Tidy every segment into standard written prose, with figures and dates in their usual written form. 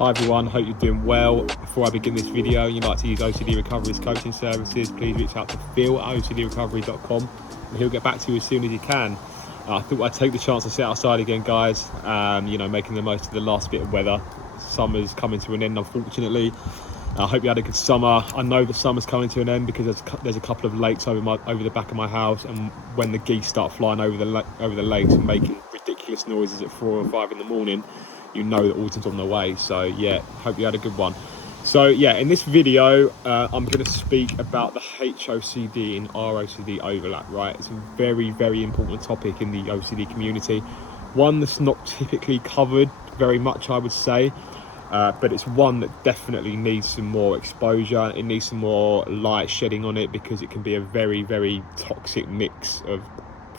Hi everyone, hope you're doing well. Before I begin this video, you'd like to use OCD Recovery's coaching services, please reach out to Phil at OCDrecovery.com and he'll get back to you as soon as he can. I thought I'd take the chance to sit outside again, guys, making the most of the last bit of weather. Summer's coming to an end, unfortunately. I hope you had a good summer. I know the summer's coming to an end because there's a couple of lakes over the back of my house, and when the geese start flying over the lakes and making ridiculous noises at 4 or 5 in the morning, you know that autumn's on the way. So yeah, hope you had a good one. So yeah, in this video, I'm going to speak about the HOCD and ROCD overlap, right? It's a very, very important topic in the OCD community. One that's not typically covered very much, I would say, but it's one that definitely needs some more exposure. It needs some more light shedding on it because it can be a very, very toxic mix of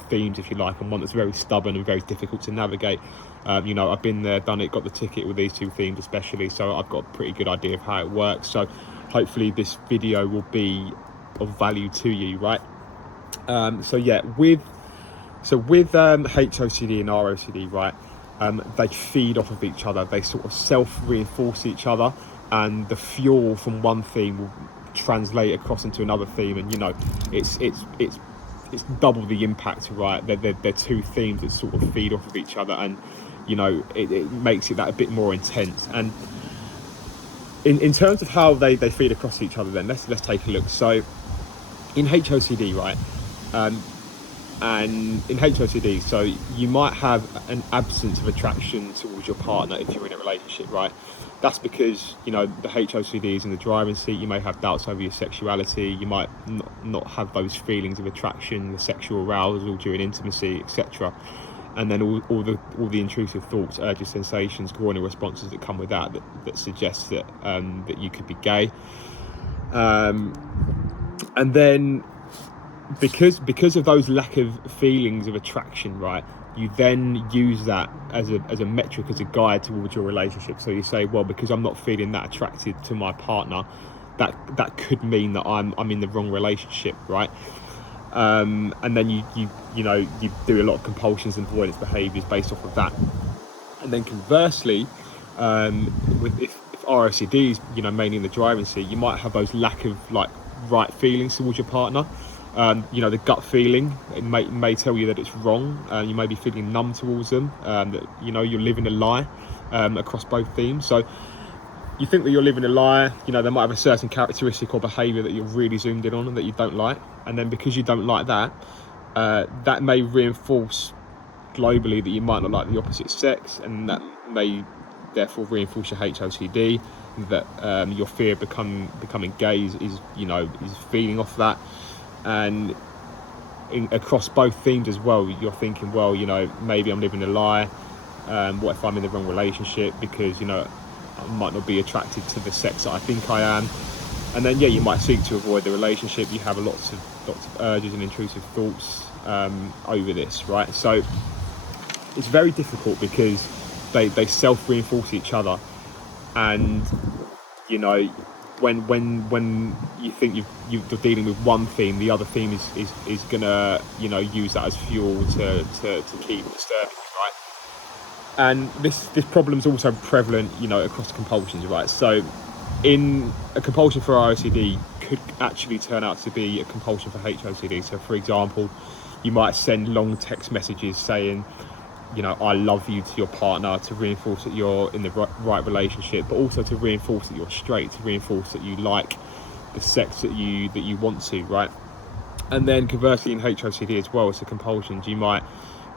themes, if you like, and one that's very stubborn and very difficult to navigate. I've been there, done it, got the ticket with these two themes especially, so I've got a pretty good idea of how it works. So hopefully this video will be of value to you, right? With HOCD and ROCD, right, they feed off of each other. They sort of self-reinforce each other, and the fuel from one theme will translate across into another theme, and it's double the impact, right? They're two themes that sort of feed off of each other, and it makes it that a bit more intense. And in terms of how they feed across each other, then let's take a look. So in HOCD, right, and in HOCD, so you might have an absence of attraction towards your partner if you're in a relationship, right? That's because, the HOCD is in the driving seat. You may have doubts over your sexuality. You might not have those feelings of attraction, the sexual arousal during intimacy, etc. And then all the intrusive thoughts, urges, sensations, groaning responses that come with that suggest that you could be gay. And then because of those lack of feelings of attraction, right, you then use that as a metric, as a guide towards your relationship. So you say, well, because I'm not feeling that attracted to my partner, that could mean that I'm in the wrong relationship, right? And then you do a lot of compulsions and avoidance behaviours based off of that. And then conversely, if ROCD is mainly in the driving seat, you might have those lack of right feelings towards your partner. The gut feeling, it may tell you that it's wrong. You may be feeling numb towards them, that you're living a lie across both themes. So you think that you're living a lie, they might have a certain characteristic or behaviour that you're really zoomed in on and that you don't like, and then because you don't like that, that may reinforce globally that you might not like the opposite sex, and that may therefore reinforce your HOCD, that your fear of becoming gay is feeding off that. And across both themes as well, you're thinking, well, maybe I'm living a lie. What if I'm in the wrong relationship because I might not be attracted to the sex that I think I am? And then you might seek to avoid the relationship. You have lots of urges and intrusive thoughts over this, right? So it's very difficult because they self-reinforce each other, and when you think you're dealing with one theme, the other theme is gonna use that as fuel to keep disturbing you, right? And this problem is also prevalent across compulsions, right? So in a compulsion for ROCD could actually turn out to be a compulsion for HOCD. So for example, you might send long text messages saying I love you to your partner, to reinforce that you're in the right relationship, but also to reinforce that you're straight, to reinforce that you like the sex that you want to, right? And then conversely in HOCD as well, it's a compulsion. You might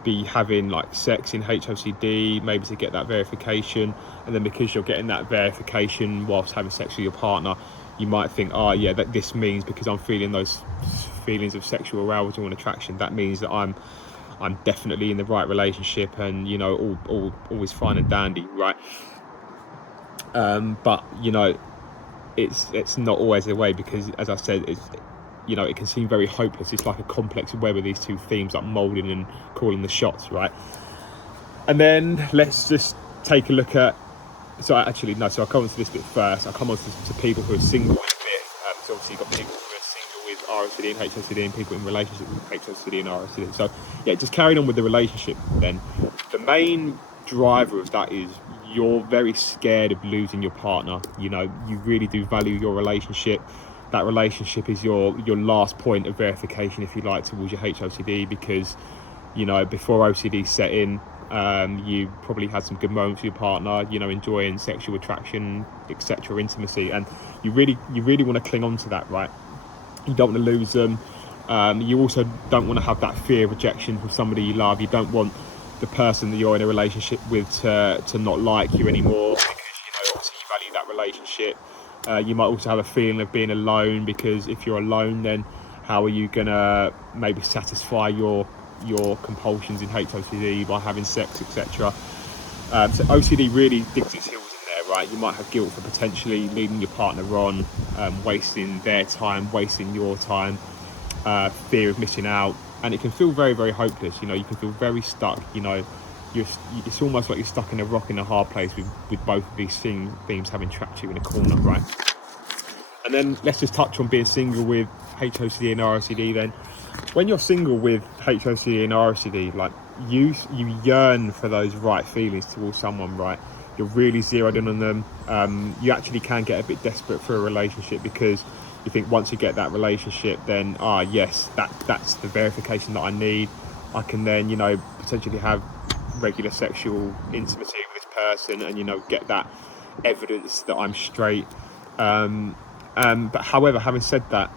be having sex in HOCD, maybe to get that verification, and then because you're getting that verification whilst having sex with your partner, you might think, that this means because I'm feeling those feelings of sexual arousal and attraction, that means that I'm definitely in the right relationship, and all is fine and dandy, right? But it's not always the way, because as I said, it can seem very hopeless. It's like a complex web of these two themes, molding and calling the shots, right? And then let's just take a look at. So I'll come on to this bit first. I'll come on to people who are single with it. So obviously you've got people who are single with ROCD and HOCD, and people in relationships with HOCD and ROCD. So just carrying on with the relationship then. The main driver of that is you're very scared of losing your partner. You know, you really do value your relationship. That relationship is your last point of verification, if you like, towards your HOCD, because, you know, before OCD set in, you probably had some good moments with your partner, you know, enjoying sexual attraction, etc., intimacy, and you really want to cling on to that, right? You don't want to lose them. You also don't want to have that fear of rejection from somebody you love. You don't want the person that you're in a relationship with to not like you anymore, because, you know, obviously you value that relationship. You might also have a feeling of being alone, because if you're alone, then how are you gonna maybe satisfy your compulsions in HOCD by having sex, etc. So OCD really digs its heels in there, right? You might have guilt for potentially leading your partner on, wasting their time, wasting your time, fear of missing out, and it can feel very, very hopeless. You know, you can feel very stuck. You know, it's almost like you're stuck in a rock in a hard place with both of these themes having trapped you in a corner, right? And then let's just touch on being single with HOCD and ROCD. Then, when you're single with HOCD and ROCD, like you yearn for those right feelings towards someone, right? You're really zeroed in on them. You actually can get a bit desperate for a relationship, because you think once you get that relationship, then yes, that's the verification that I need. I can then, you know, potentially have regular sexual intimacy with this person, and, you know, get that evidence that I'm straight. But however, having said that,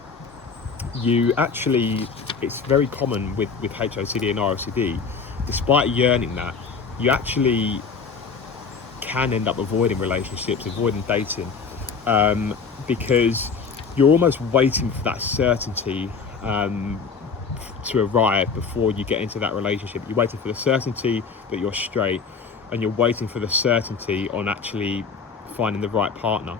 it's very common with HOCD and ROCD, despite yearning that, you actually can end up avoiding relationships, avoiding dating, because you're almost waiting for that certainty to arrive before you get into that relationship. You're waiting for the certainty that you're straight, and you're waiting for the certainty on actually finding the right partner.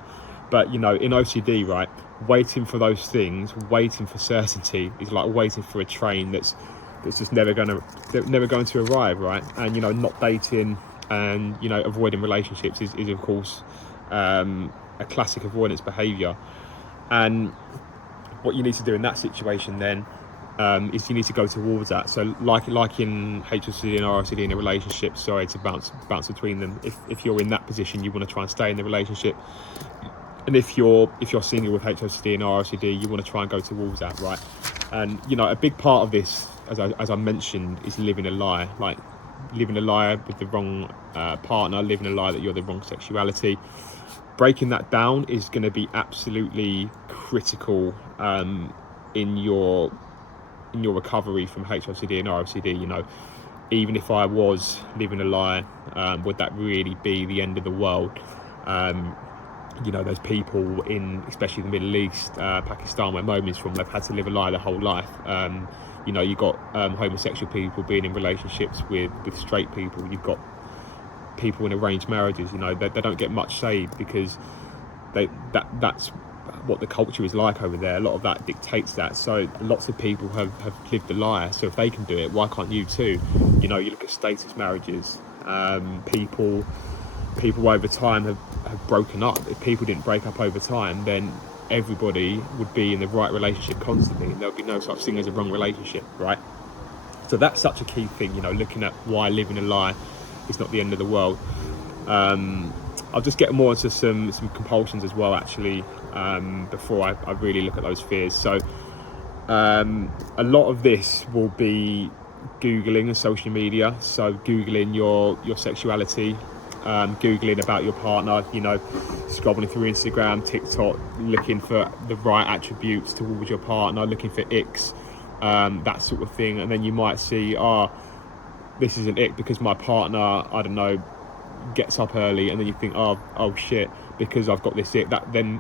But, you know, in OCD, right, waiting for those things, waiting for certainty, is like waiting for a train that's just never going to arrive, right? And, you know, not dating and, you know, avoiding relationships is of course a classic avoidance behaviour. And what you need to do in that situation then is you need to go towards that. So like in HOCD and ROCD in a relationship, sorry to bounce between them, if you're in that position, you want to try and stay in the relationship. And if you're single with HOCD and ROCD, you want to try and go towards that, right? And, you know, a big part of this, as I mentioned, is living a lie. Like living a lie with the wrong partner, living a lie that you're the wrong sexuality. Breaking that down is going to be absolutely critical in your recovery from HOCD and ROCD. You know, even if I was living a lie, would that really be the end of the world? You know, those people in, especially the Middle East, Pakistan, where Momin's from, they've had to live a lie their whole life. You know, you've got homosexual people being in relationships with straight people. You've got people in arranged marriages. You know, they don't get much say, because that's what the culture is like over there. A lot of that dictates that. So lots of people have lived a lie. So if they can do it, why can't you too? You know, you look at status marriages. People over time have broken up. If people didn't break up over time, then everybody would be in the right relationship constantly, and there would be no such thing as a wrong relationship, right? So that's such a key thing, you know, looking at why living a lie is not the end of the world. I'll just get more into some compulsions as well, actually, before I really look at those fears. So a lot of this will be Googling and social media. So Googling your sexuality, Googling about your partner, you know, scrolling through Instagram, TikTok, looking for the right attributes towards your partner, looking for icks, that sort of thing. And then you might see, this is an ick because my partner, I don't know, gets up early, and then you think, oh shit, because I've got this ick, that then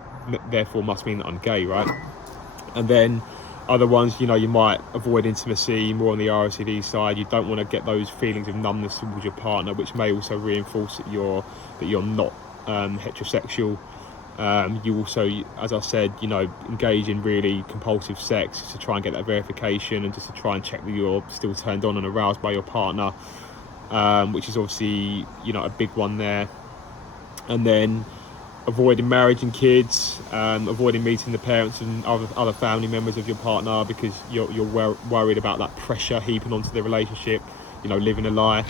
therefore must mean that I'm gay, right? And then other ones, you know, you might avoid intimacy, more on the ROCD side. You don't want to get those feelings of numbness towards your partner, which may also reinforce that you're not heterosexual. You also, as I said, you know, engage in really compulsive sex to try and get that verification, and just to try and check that you're still turned on and aroused by your partner, which is obviously, you know, a big one there. And then avoiding marriage and kids, avoiding meeting the parents and other family members of your partner, because you're worried about that pressure heaping onto the relationship, you know, living a lie.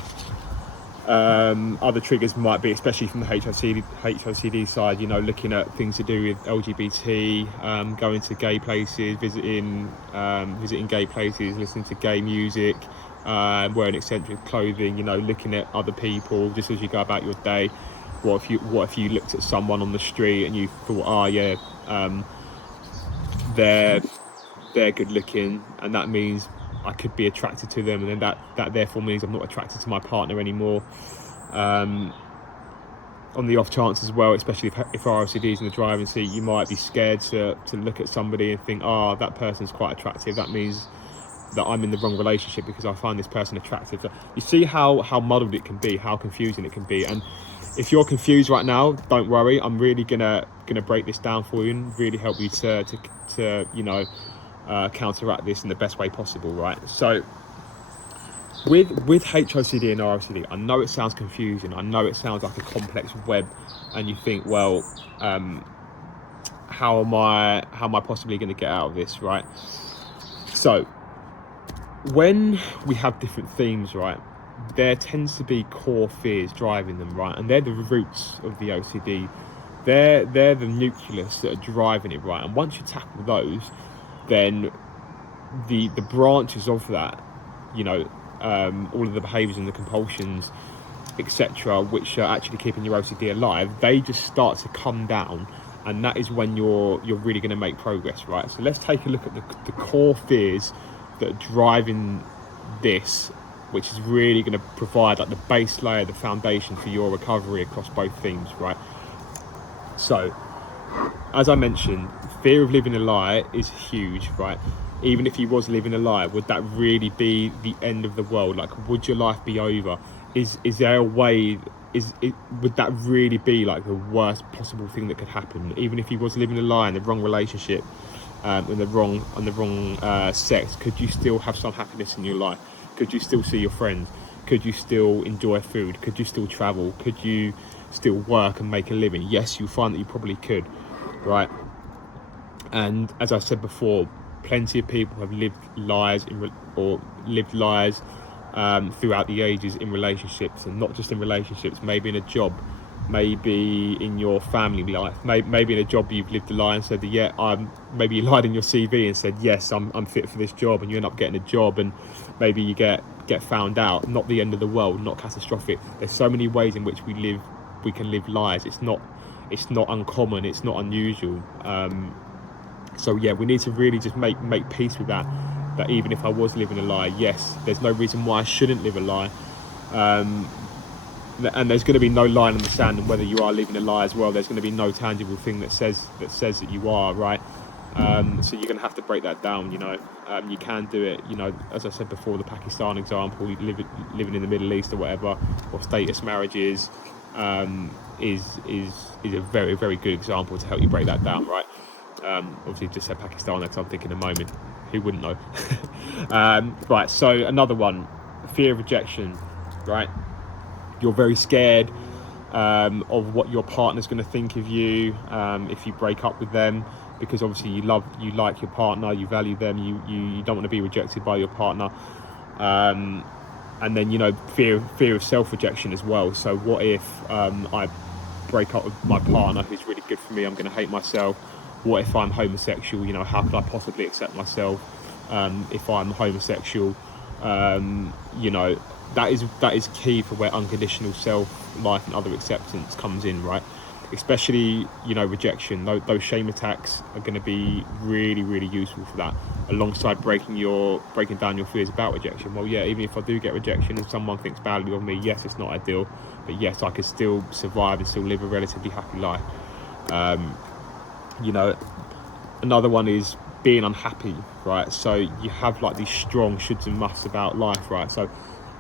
Other triggers might be, especially from the HOCD side, you know, looking at things to do with LGBT, going to gay places, visiting gay places, listening to gay music, wearing eccentric clothing, you know, looking at other people just as you go about your day. What if you looked at someone on the street and you thought, oh yeah, they're good looking, and that means I could be attracted to them, and then that therefore means I'm not attracted to my partner anymore. On the off chance as well, especially if ROCD is in the driving seat, you might be scared to look at somebody and think, oh, that person's quite attractive, that means that I'm in the wrong relationship because I find this person attractive. So you see how muddled it can be, how confusing it can be. And if you're confused right now, don't worry, I'm really gonna break this down for you and really help you to you know, counteract this in the best way possible, right? So with HOCD and ROCD, I know it sounds confusing, I know it sounds like a complex web, and you think, well, how am I possibly going to get out of this, right? So when we have different themes, right, there tends to be core fears driving them, right? And they're the roots of the OCD. They're the nucleus that are driving it, right? And once you tackle those, then the branches of that, you know, all of the behaviours and the compulsions, etc., which are actually keeping your OCD alive, they just start to come down, and that is when you're really going to make progress, right? So let's take a look at the core fears that are driving this, which is really going to provide like the base layer, the foundation for your recovery across both themes, right? So, as I mentioned, fear of living a lie is huge, right? Even if you was living a lie, would that really be the end of the world? Like, would your life be over? Is there a way? Would that really be like the worst possible thing that could happen? Even if you was living a lie in the wrong relationship, in the wrong sex, could you still have some happiness in your life? Could you still see your friends? Could you still enjoy food? Could you still travel? Could you still work and make a living? Yes, you'll find that you probably could, right? And as I said before, plenty of people have lived lies throughout the ages in relationships, and not just in relationships, maybe in a job, maybe in your family life, maybe in a job you've lived a lie and said that, yeah, maybe you lied in your CV and said, yes, I'm fit for this job, and you end up getting a job, and maybe you get found out. Not the end of the world, not catastrophic. There's so many ways in which we can live lies. It's not uncommon, it's not unusual. So yeah, we need to really just make peace with that even if I was living a lie, yes, there's no reason why I shouldn't live a lie. And there's going to be no line in the sand, and whether you are living a lie as well, there's going to be no tangible thing that says that you are, right? So you're going to have to break that down, you know. You can do it, you know, as I said before, the Pakistan example, living in the Middle East or whatever, or status marriages, is a very, very good example to help you break that down, right? Obviously just said Pakistan, that's what I'm thinking in a moment. Who wouldn't know? Right, so another one, fear of rejection, right? You're very scared of what your partner's going to think of you if you break up with them, because obviously you like your partner, you value them, you don't want to be rejected by your partner, and then, you know, fear of self-rejection as well. So what if I break up with my partner who's really good for me? I'm going to hate myself. What if I'm homosexual? You know, how could I possibly accept myself if I'm homosexual? You know, that is key for where unconditional self-life and other acceptance comes in, right? Especially, you know, rejection. Those shame attacks are going to be really, really useful for that, alongside breaking down your fears about rejection. Well, yeah, even if I do get rejection and someone thinks badly of me, yes, it's not ideal, but yes, I could still survive and still live a relatively happy life. You know, another one is being unhappy, right? So you have like these strong shoulds and musts about life, right? So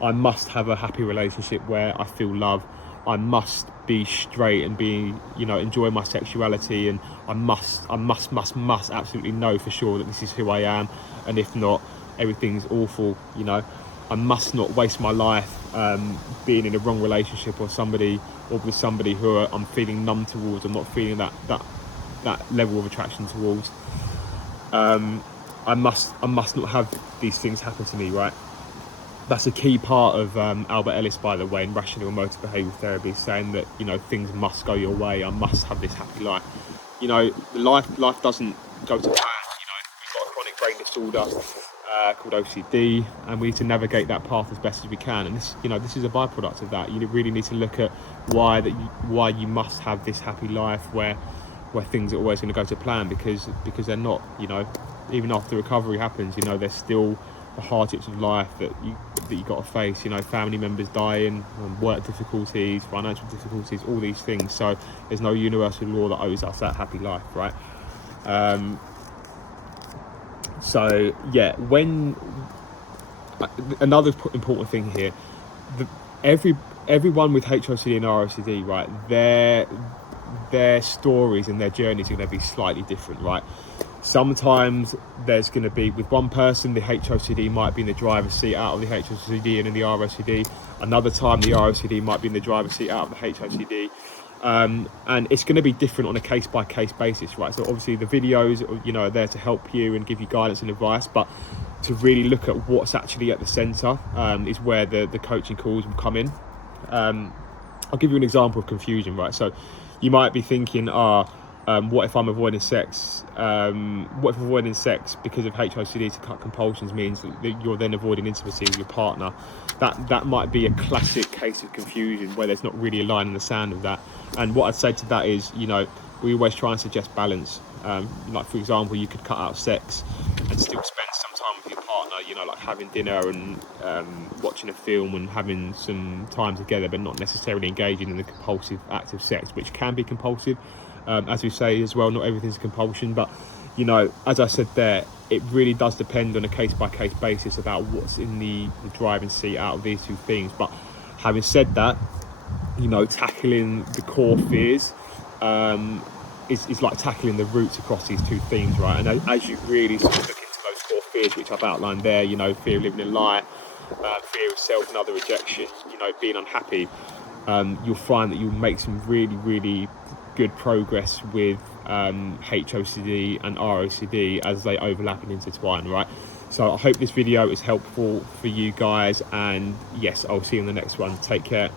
I must have a happy relationship where I feel love. I must be straight and enjoy my sexuality, and I must absolutely know for sure that this is who I am, and if not, everything's awful. You know, I must not waste my life being in a wrong relationship or with somebody who I'm feeling numb towards. I'm not feeling that level of attraction towards. I must not have these things happen to me, right? that's a key part of Albert Ellis, by the way, in rational emotive behavioural therapy, saying that, you know, things must go your way. I must have this happy life. You know, life doesn't go to plan. You know, we've got a chronic brain disorder called OCD, and we need to navigate that path as best as we can. And this, you know, this is a byproduct of that. You really need to look at why you must have this happy life where things are always going to go to plan, because they're not. You know, even after recovery happens, you know, there's still the hardships of life that you got to face. You know, family members dying, work difficulties, financial difficulties, all these things. So there's no universal law that owes us that happy life, right? So yeah, when another important thing here, everyone with HOCD and ROCD, right, their stories and their journeys are going to be slightly different, right? Sometimes there's going to be, with one person, the HOCD might be in the driver's seat out of the HOCD and in the ROCD. Another time, the ROCD might be in the driver's seat out of the HOCD. And it's going to be different on a case-by-case basis, right? So obviously the videos, you know, are there to help you and give you guidance and advice, but to really look at what's actually at the centre is where the coaching calls will come in. I'll give you an example of confusion, right? So you might be thinking, what if I'm avoiding sex? What if avoiding sex because of HOCD to cut compulsions means that you're then avoiding intimacy with your partner? That might be a classic case of confusion where there's not really a line in the sand of that. And what I'd say to that is, you know, we always try and suggest balance. Like, for example, you could cut out sex and still spend some time with your partner, you know, like having dinner and watching a film and having some time together, but not necessarily engaging in the compulsive act of sex, which can be compulsive. As we say as well, not everything's a compulsion, but, you know, as I said there, it really does depend on a case-by-case basis about what's in the driving seat out of these two things. But having said that, you know, tackling the core fears is like tackling the roots across these two themes, right? And as you really sort of look into those core fears, which I've outlined there, you know, fear of living a lie, fear of self and other rejection, you know, being unhappy, you'll find that you'll make some really, really good progress with HOCD and ROCD as they overlap and intertwine, right? So I hope this video is helpful for you guys, and yes, I'll see you in the next one. Take care.